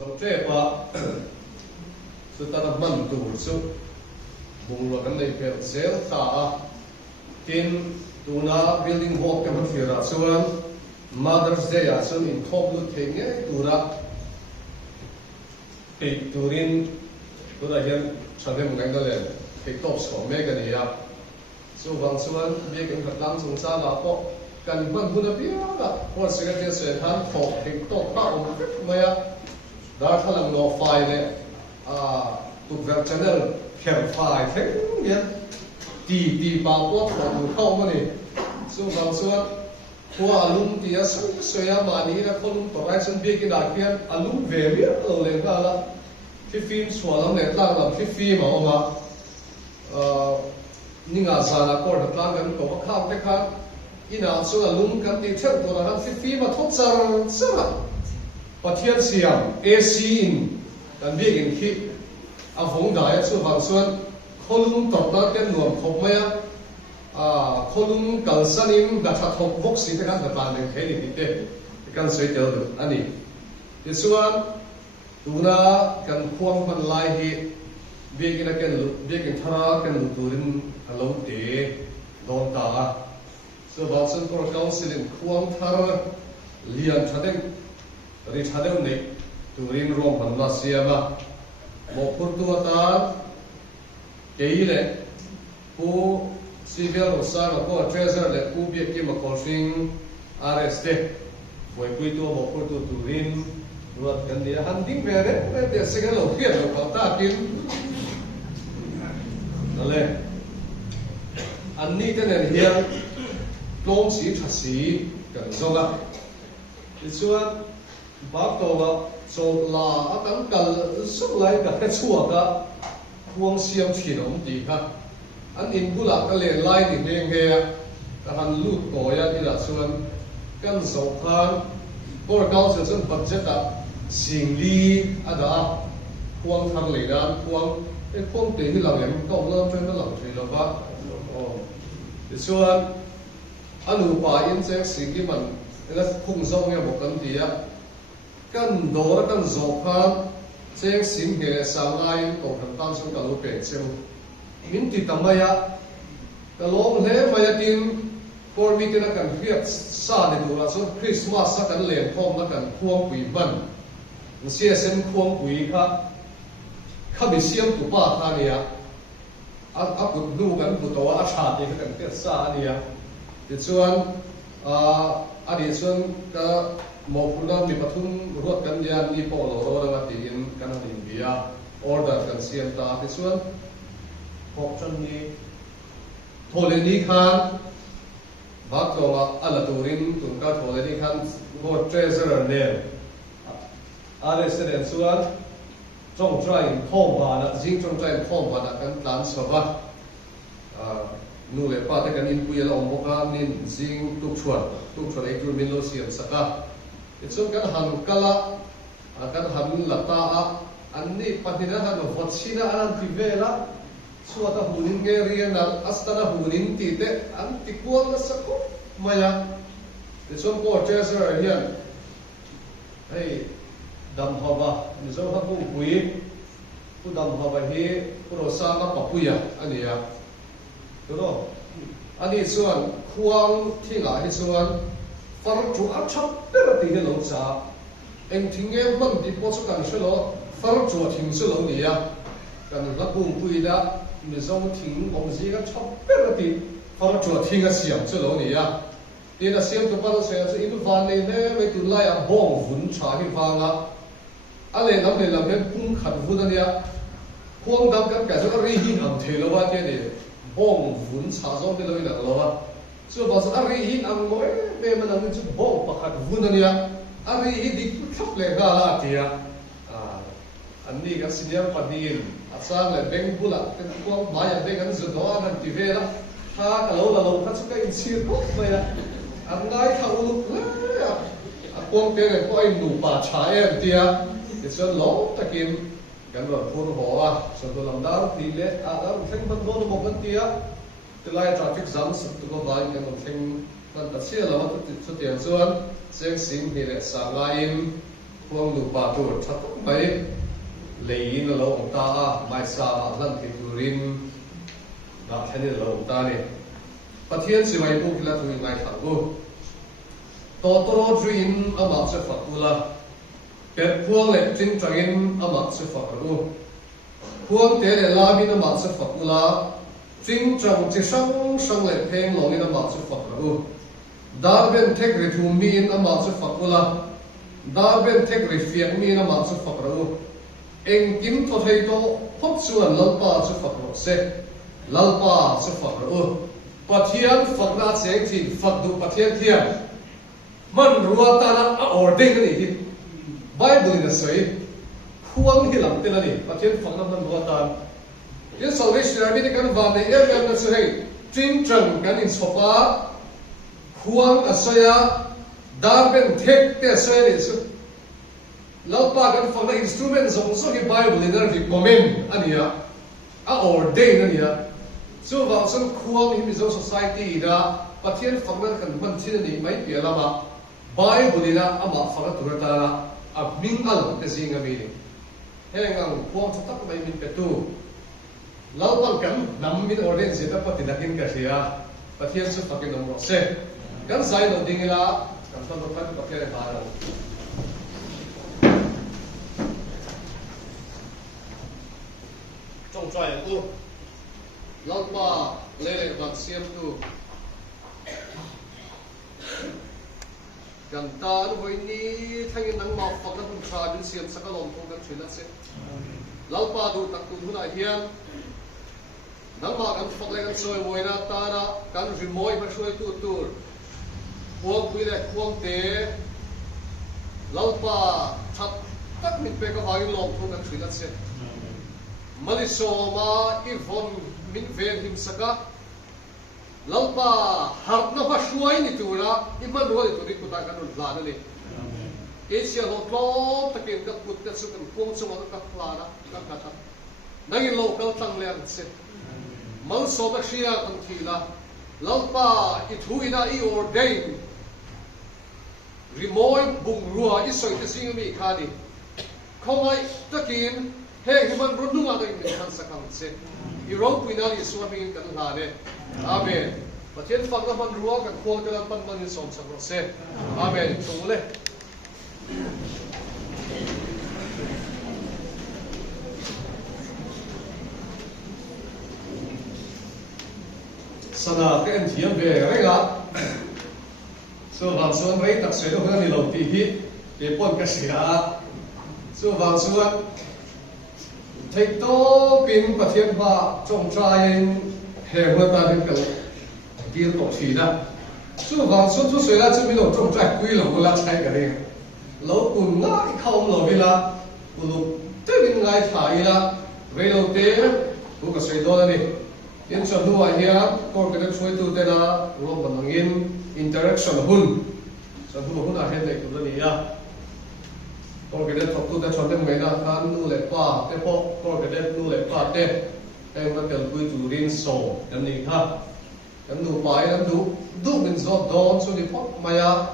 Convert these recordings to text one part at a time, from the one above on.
sau trẻ qua sự ta đã mặn tủ sự bùng lo cái này phải dễ ta tin tu na building hộp cái mặt phía ra xuân Mother's Day à xuân in thop lu thế nhé tu ra thì tu rin tu ra hiện sang thêm một cái đó là thì top số mấy cái này à số vàng xuân biết cái vật làm chúng ta là có cần quan hôn biết là hoặc sẽ cái sự hắn thọ thì top cao một chút mà à đó là nó file này tụ vật channel kèm file thế nhé đi bảo quốc của tụ khâu mà này số vàng xuân qua alum thì soi mà đi là không tổ chức biết cái đại kiện alum về biết ở lên đó là cái phim xóa lắm này là cái phim mà nhưng mà giờ là có được làm cái có khác cái khác in nào số alum cái thì theo tổ là cái phim mà thốt ra sao và thiên xiêm ACIN dan biết cái khi vùng đại số vàng xuân không tổ chức cái luồng không mấy khôn cần sanin gạt thọc vốc xí cái kan gạt lên cái này thì kan soi tiêu được anh ấy thì xuân tu na kan khuang man lai hi biết cái thara kan turin alo te don ta so vào sân pro council khuang thara lian thadeng ri thadeng này turin rom man na siama mo purtu ta cái này cô civil rosa ko treasure le ku bi ki ma ko sing RST voi kui tu mo ko tu turin ruat kan dia hunting ve de singa lo khiat lo ka ta kin ale anni ten en hian klong si thasi kan zonga isuan ba to ba so la akan kal sok lai ka he chua ka khuang siam thinom ti kha anh in bula cái lệ lai thì nghe nghe cái hắn lút cổ ya đi là xuân căn sầu khan có cao sự dân budget à xin li à đó quang thằng lệ đan quang cái quang tiền thì làm em câu lắm cho nó làm chuyện là ba thì xuân anh ưu ba in chắc xin cái mình là khung sông như một cái gì á căn đồ căn sầu khan chắc xin cái sáng nay tổ thần tam sông cả lũ bể xem min ti tamaya ka long le maya tin por mi tin kan hiat sa ne dura so Christmas sa kan len thom na kan khuang pui ban sia sen khuang pui kha bi siam tu pa tha nia a ku nu kan bu to a tha ti kan hiat sa nia ti chuan a di chuan ka mo phuna mi pathum ruat kan yan ni po lo ro ra ti in kan din bia order kan siam ta ti chuan học chân đi thôi lên đi khan bác cho là turin tụi ta thôi lên đi khan một treasure name resident suan trong trai thom và đã dính trong trai thom và đã căn tán sờ va nu lệ pa ta căn in puya là ông bốc nên dính tục chuột ấy tụi mình lo xiêm saka itu kan han kala kan han lata anh đi phát hiện ra han vật sina anh tivela suatu hunin ke rianal astana hunin ti te an ti kuang na sakko maya te som ko treasure hian hey dam haba ni zo ha ku pui ku dam haba hi pro sa ma papuya ania to ani chuan khuang thinga hi chuan far chu a chap te ti he lo cha eng thinge man ti po chu kan shelo far chu thing su lo nia kan la pung pui da mình sống thỉnh ông gì cái chọc biết là thì phong chùa thiên cái xiêm cho lâu này à thì là xiêm tụi bao giờ sẽ in van này nè mấy tụi lai à bong vun trả hi vang à anh này làm này làm cái cung khẩn vun này à khuang đam cái số ri hin am thế lâu cái này bong vun trả giống cái lâu này lâu à so bao giờ ri hin am ngồi về mà làm cái chút bong bạc khẩn vun này à ri hin đi khắp lên cả thì à anh đi cái sinh nhật phát điên sang là bên bula cái quang mai ở bên cái chỗ đó anh ti về đó ha cả lâu ta sẽ cái xịt bốc vậy à anh nói thằng lúc đấy quang cái này có anh đủ bà trái em tia thì sơn lỗ ta kim cái rồi phun hoa sơn tôi làm đau thì lẽ đó thành phần vô một cái tia từ lại traffic jam sắp tôi có vài cái một thành phần tất nhiên là một chút tiền xuân xem xin thì lại sáng lai khuang lu pa tu that mai lei na lo ta a mai sa a lan ki turin da thani lo ta ni pathian si mai bu kila tu ngai thang bu to ro dream ama se fatula pe khuang le tin tangin ama se fatulu khuang te le la min ama se fatula tin tang chi sang sang le pheng lo ni ama se fatulu dar ben thek ri thu min ama se fatula dar ben thek ri fiang min ama se fatulu eng kim to thei to phot chuan lalpa se fatulu se lalpa se fatulu pathian fakna cheng thin fakdu pathian thiam man ruata na a ordeng ni hi bible in a say khuang hi lam te ni pathian fakna man ruata in salvation army ni kan va ne em na sei tin trang kan in sopa khuang asaya darben thek te sei ni su lalpa kan fakna instrument zong so hi bible in a recommend ania a ordeng ania so vang san khuang hi mizo society da pathian fakna kan man thin ni mai pe lama bible ina ama fakna turata na a ming al te singa mi hengang khuang tak mai min petu lalpang kan nam min orden se ta patinakin ka sia pathian su fakin nomro se kan sai no dingila kan to kan pathian ba ra trong trai u lalpa lele bak siam tu kan ta voi ni thangin nang ma fakna bun tra bin siam sakalom ko kan thina se lalpa du tak tu huna hiam nang ma kan fakle kan soi moina ta na kan rimoi ma soi tu tur kuang pui le kuang te lalpa that tak mit pe ka wagin lom ko kan thina se malisoma ivon min vel him saka lalpa harna ba shuai ni tura iman ro ni turi kuta kan la na ni asia lo tlo takin ka put ka su kan pong su ma ka klara ka ka ta nangin local tang le an se mal so ba shia kan thila lalpa I thuina I ordain rimoy bung ruwa I soi te sing mi khani khomai takin he human rundu ma dai min kan sakam se I ro puina li swamin kan la ne amen pathian fakna man ruwa kan khol kan pan man som sam ro se amen chungule sana cái anh thiam về cái gà so vàng xuân mấy đặc sấy đâu có gì lâu tí hi để bọn cái gì à so vàng xuân thầy to pin bát thiên ba trong trai hè vừa ta đến cái kia tổ thủy đó so vàng xuân số sấy là chúng mình đâu trong trai quý lâu là trái cái này lâu cùng ngã không lâu vì là cùng tới bên ngay thải là về lâu té cũng cái sấy đó là này in so nu a hian ko ke choi tu te na ro banangin interaction hun so hun a hen dei tu ni ya ko ke thok tu te chon te me na kan nu le pa te po ko ke nu le pa te em ma tel pui tu rin so dan ni kha kan nu pai dan du min zo don so ni pok maya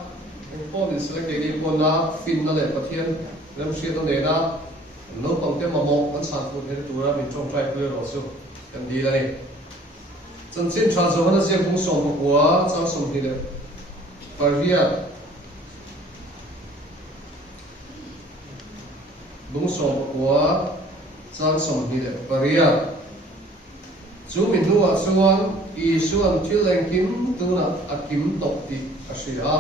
en po min select ni ko na fin na le pathian lam shi to ne na no pang te ma mo kan san pu he tu ra min chong trai pu ro so kan di la ni chân trên trà dầu nó sẽ cũng sống một quá trong sống thì được và việc cũng sống một quá trong sống thì được và việc chú mình nu ở xuân y xuân chưa lên kiếm tu là kiếm độc thì sỉ ha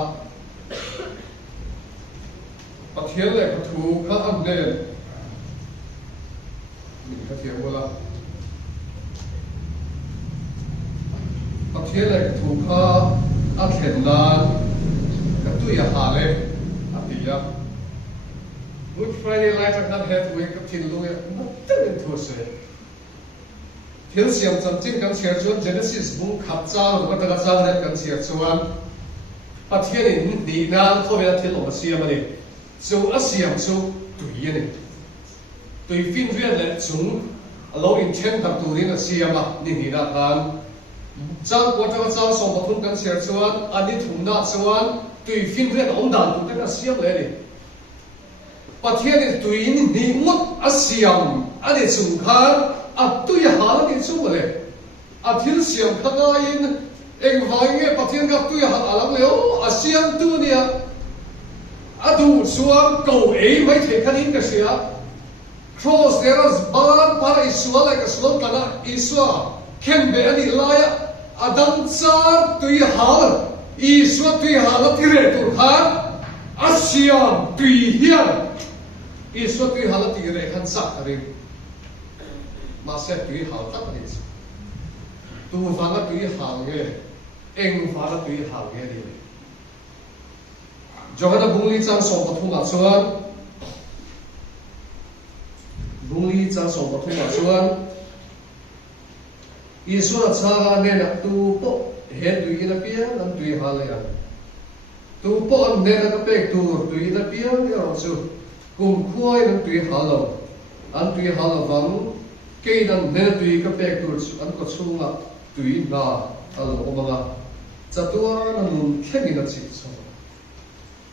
và thiên lệ có thù khá âm đền mình có thiên vô là pathian le thu kha a thlen lan ka tu ya ha le a ti ya Good Friday light ak nan het we ka thin lu ya na ten thu se thil siam cham chin kan share chuan Genesis bung khap chang ko ta chang le kan share chuan pathian in di nan kho ya thil lo siam ani chu a siam chu tui ani tui fin rian le chung alo in chen tak turin a siam a ni ni na kan Trang của trang trang sống một thùng căn xẻ chuan, anh đi thùng nát chuan, tùy phim riêng ông đàn tụi cái siết lấy đi. pathian in tuin ni mut asiam ani chung khan atui hal ni chu le athil siam khanga in eng vange pathian ka tui hal alang leo asiam tu nia adu suam ko ei mai the khanin ka sia cross there is balan para iswa like a slow kana iswa ken be ani laya adam char tui hal iswa tui hal tire tur khan asiam tui hian iswa tui hal tire khan sak kharin ma se tui hal tak ni tu vanga tui hal ge eng vanga tui hal ge ni jogada bungli chang som pathunga chuan bungli chang som pathunga chuan iswa chaga ne na tu po he tui na pia nam tui hal ya tu po an ne na ka pek tu tui na pia ya ro chu kum khuai nam tui halo an tui halo wang ke nam ne tui ka pek tu an ko chunga tui na alo omanga chatua na nun kheni na chi so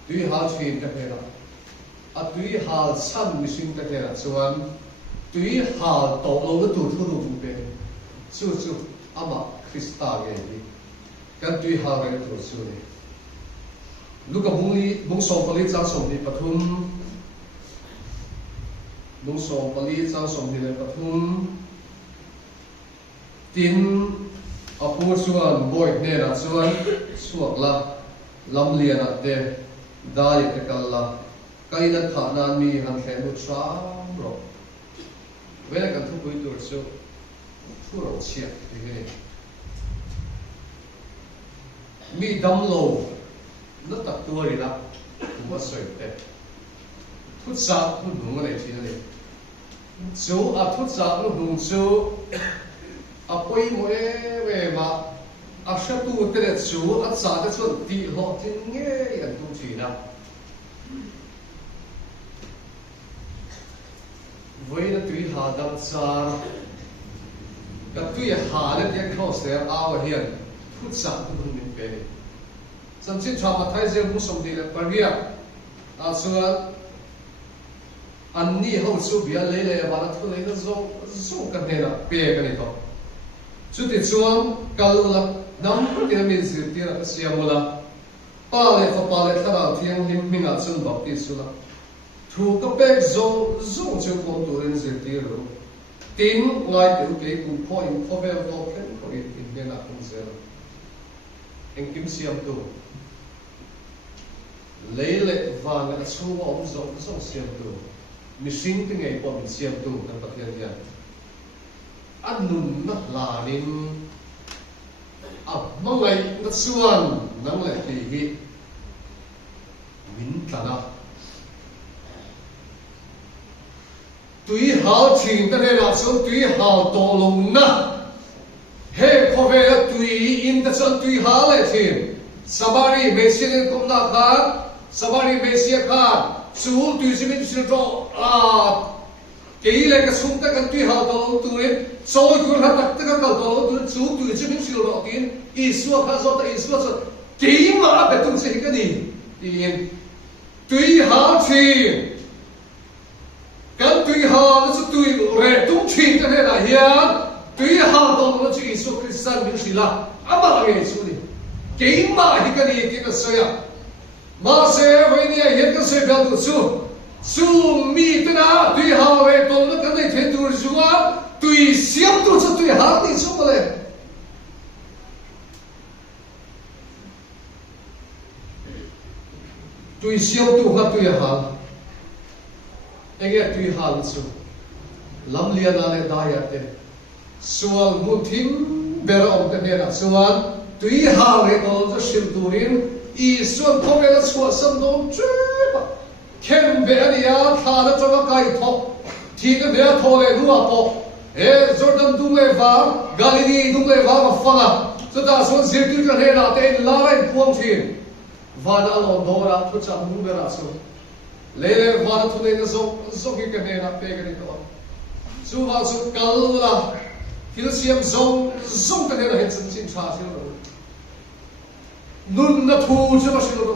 tui hal thin ka pera a tui hal sam mishing ka pera chuan tui hal to lo na tu thu tu pe chu chu ama krista ge ni kan tui hal ge tu chu ni luka bung som pali cha som ni pathum bung som pali cha som ni le pathum tin apu chuan boy ne na chuan suak la lam lian a te dai te kala kaina tha nan mi han khen lu tram ro vela kan thu pui tur chu thu ro chia te ge mi dam lo nó tập tua đi đó cũng có sợi tệ thút sa nó đúng cái này thì này chú à thút sa nó đúng chú à quay mỗi về mà à sao tu cái này chú à sa cái chuyện đi họ thì nghe nhận tu chỉ nào với nó tùy hà đăng sa cái tùy hà lên tiếng khâu sẽ ao hiện thút sa nó đúng mình về some sin chama thai je mu som dile paria a chuan an ni ho chu bia le le ba na thu le na zo kan ne na pe kan ni to chu ti chuan kalula nam ti na min zir ti na siamula pa le thara thiang lim minga chun bap ti sula thu ka pek zo chu kon tu ren zir ti ro tin ngai te ke ku point over to ken ko in ne na kun zero en kim siam tu lấy lệ và người ta xu ông rộng xiêm tu mình sinh cái ngày qua mình xiêm tu các bậc nhân dân ăn nôn nó là nên mong ngày nó xuân nắng lại thì mình cả na tùy hào chỉnh cái này là số tùy hào tổ lùng na he có vẻ tùy in cái số tùy hào lại chỉnh sabari mesin cũng na khác sabari mesia khan suul tu simin silro cái ile ka sumta kan tu ha do tu ne so ku ha tak tak ka do tu su tu simin silro tin iswa kha zo ta iswa so ke ma be tu se ka ni in tu ha chi kan tu ha so tu re tu chi ta ne la hian tu ha do no chi iswa kristan min sila ama nge su ni ke ma hi ka ni ti ka so ya mà sẽ với nhà hiện cái sự biểu su mi tên à tùy hào về tổ nó cái này thế tùy chúa tùy xiêm tu cho tùy hào thì xuống mà lên tùy xiêm tu ha tùy hào anh em tùy hào su lắm liền là lên đại thế sual muốn thím bèo ông cái này là sual tùy hào về tổ cho xiêm tu rin i xuân không phải là xuân sâm đông chứ khen về anh ya thà là cho cái thọ thì cái bé thọ lại đúng không? Jordan đúng lệ vàng, Galilee đúng lệ vàng mà phăng à, chúng ta xuân diệt tuyệt cái này là tên lá lên cuồng thiên, và đã lòn đó là thu chạm đúng về là xuân, lệ và đã thu lên cái số cái này là pe cái này đó, chú vào chú cầu là khi nó xem giống cái này là hết chân chính trả chứ rồi. Nun na thu chứ mà xin lỗi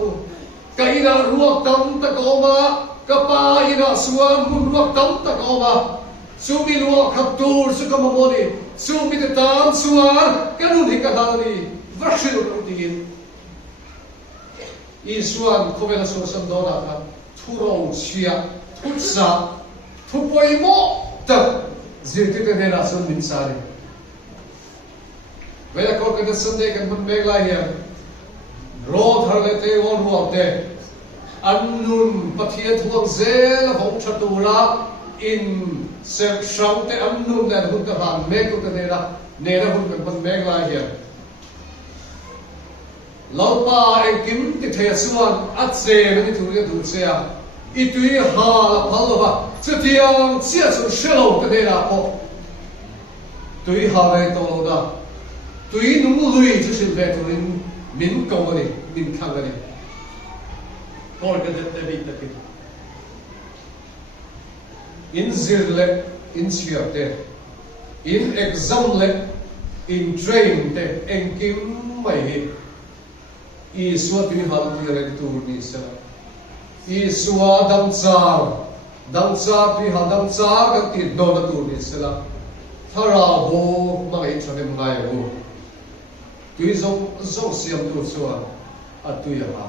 cái là ruột tâm ta có mà kapa ina suan munwa kam tak oma sumi luwa khaptur su kamamoni sumi te tam suan kanun hikadani varshilu utingin isuan kovela suan dona ka thurong chia thutsa thupoimo tak zirti te hena sun min sari vela ko ka sunday kan mun megla hian ro tharle te on ruam te annun pathian thuang zel hong thatura in sem shang te annun dan hun ta han me ko te nera hun kan mun megla hian laupa engkim ti thea suan atse ni thuri du chea itui ha la phalwa chutiang chia chu shelo te nera ko tui ha ve to lo da tui nu lui chu sil ve turin min ko ni min khang ni kor ka det te ta ki in zirle in siate in exam le in train te engkim mai hi i suat ni hal ti re tu ni sa i suwa dam cha pi ha dam cha ka ti do na tu ni sa la thara ho ma i chane mai ho tu zo siam tu suwa atu ya ha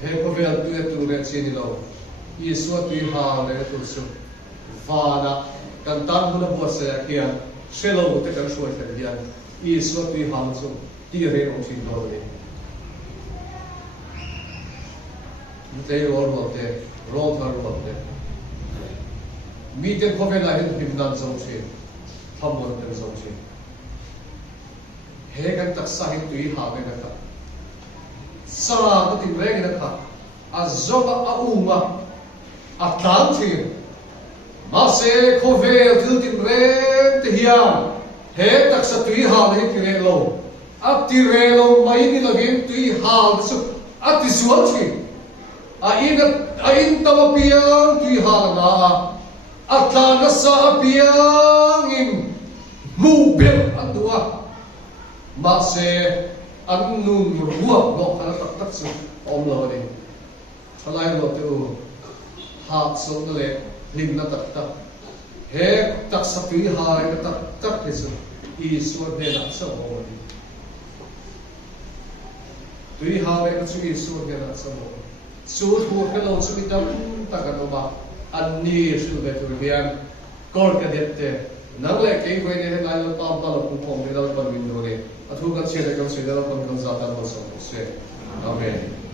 he ko vel tu re chini lo i suat pi ha le tu su va na kan tan bu na bo sa kia shelo te kan shoi ta dia i suat pi ha so ti re o chin do ni te ro te ro thar ro te mi te ko vel la hin pim nan so che tham mon te so che he kan tak sa hin tu ha be na sa ko tin re na ka azoba auma atlanti ma se ko vel til tin re te hian he tak sa tu ha le ti re lo ati re lo mai ni lo hin tu ha su ati sual chi in tawa piang tu ha na atlana sa piang in mu bil andua ma se annun ruak lo kana tak su om lo ni chalai lo tu hak so le lim na tak he tak sa pi ha na tak ke su I so de na sa mo ni tu ha le ka su I so de na sa mo su thu ka lo su dam ta ka no ba an ni su de tu rian kor ka de te nang le ke ko ne lai lo pam pa lo pu phong de lo pan win do ni athu ka che de ka se de lo pan ka za ta lo so se amen